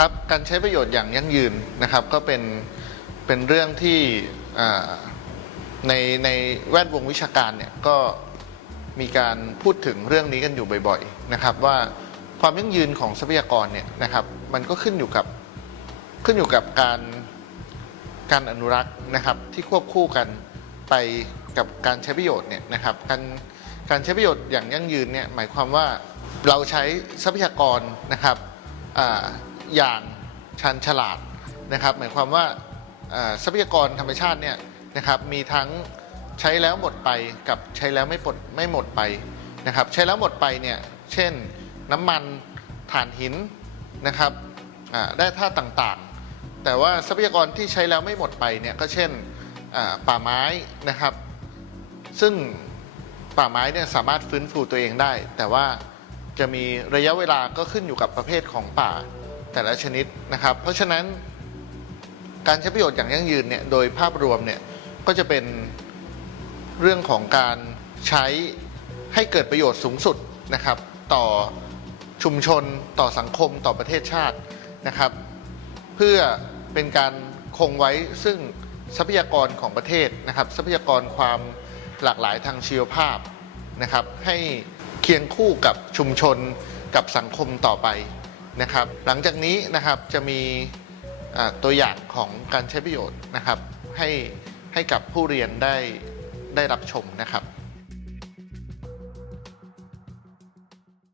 ครับการใช้ประโยชน์อย่างยั่งยืนนะครับ ก็เป็นเป็นเรื่องที่ในในแวดวงวิชาการเนี่ยก็มีการพูดถึงเรื่องนี้กันอยู่บ่อยๆนะครับว่าความยั่งยืนของทรัพยากรเนี่ยนะครับมันก็ขึ้นอยู่กับขึ้นอยู่กับการการอนุรักษ์นะครับที่ควบคู่กันไปกับการใช้ประโยชน์เนี่ยนะครับการการใช้ประโยชน์อย่างยั่งยืนเนี่ยหมายความว่าเราใช้ทรัพยากรนะครับ อย่างชันฉลาดนะครับ หมายความว่าทรัพยากรธรรมชาติเนี่ยนะครับมีทั้งใช้แล้วหมดไปกับใช้แล้วไม่หมดไม่หมดไปนะครับใช้แล้วหมดไปเนี่ยเช่นน้ำมันถ่านหินนะครับได้ท่าตุต่างๆ แต่ว่าทรัพยากรที่ใช้แล้วไม่หมดไปเนี่ยก็เช่นป่าไม้นะครับ ซึ่งป่าไม้เนี่ยสามารถฟื้นฟูตัวเองได้ แต่ว่าจะมีระยะเวลาก็ขึ้นอยู่กับประเภทของป่า แต่ละชนิดนะครับ เพราะฉะนั้นการใช้ประโยชน์อย่างยั่งยืนเนี่ยโดยภาพรวมเนี่ยก็จะเป็นเรื่องของการใช้ให้เกิดประโยชน์สูงสุดนะครับ ต่อชุมชนต่อสังคมต่อประเทศชาตินะครับ เพื่อเป็นการคงไว้ซึ่งทรัพยากรของประเทศนะครับ ทรัพยากรความหลากหลายทางชีวภาพนะครับ ให้เคียงคู่กับชุมชนกับสังคมต่อไป นะครับ หลังจากนี้นะครับจะมีตัวอย่างของการใช้ประโยชน์นะครับ ให้ให้กับผู้เรียนได้ได้รับชมนะครับ